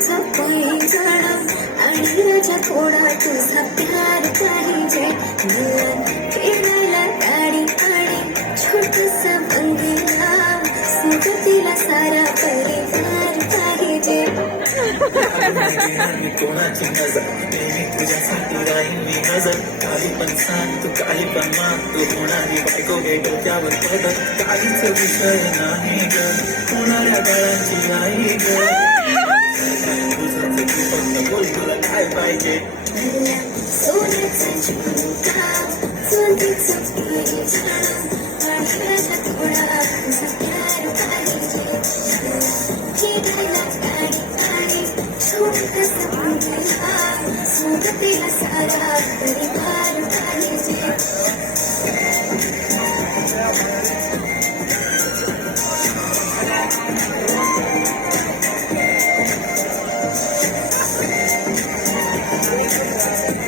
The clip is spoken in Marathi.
सोन्याचं पैंजण आणि राजा थोडा तुझा प्यार पाहिजे. मला फिरायला गाडी आणि छोटसा बंगला, सोबतीला सारा परिवार पाहिजे. कोणाची नजर नेहमी तुझ्यासाठी राहील मी नजर. काही पण सांग तू, काही पण मान तू, होणारी बायको घे डोक्यावर पदर. काहीच विषय नाही ग, होणाऱ्या बाळाची आई ग. तुझं तू फक्त बोल, तुला काय पाहिजे. सोन्याचं झुमका, चांदीचं पैंजण आणि राजा थोडा तुझा प्यार पाहिजे. फिरायला गाडी आणि छोटसा बंगला, सोबतीला सारा परिवार पाहिजे.